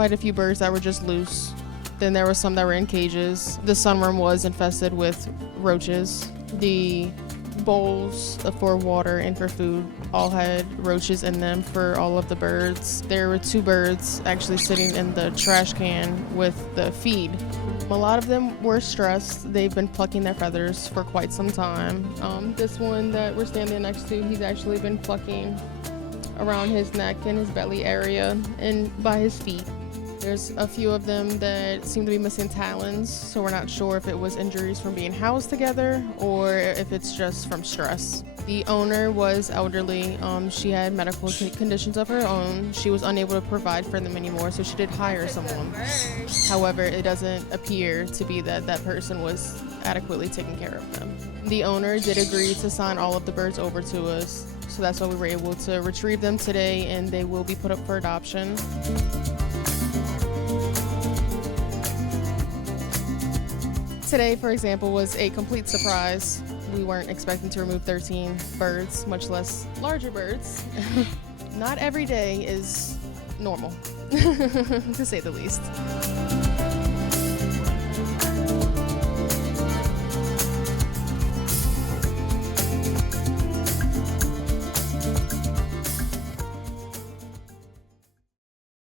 quite a few birds that were just loose. Then there were some that were in cages. The sunworm was infested with roaches. The bowls for water and for food all had roaches in them for all of the birds. There were 2 birds actually sitting in the trash can with the feed. A lot of them were stressed. They've been plucking their feathers for quite some time. This one that we're standing next to, he's actually been plucking around his neck and his belly area and by his feet. There's a few of them that seem to be missing talons, so we're not sure if it was injuries from being housed together or if it's just from stress. The owner was elderly. She had medical conditions of her own. She was unable to provide for them anymore, so she did hire someone. However, it doesn't appear to be that that person was adequately taking care of them. The owner did agree to sign all of the birds over to us, so that's why we were able to retrieve them today, and they will be put up for adoption. Today, for example, was a complete surprise. We weren't expecting to remove 13 birds, much less larger birds. Not every day is normal, to say the least.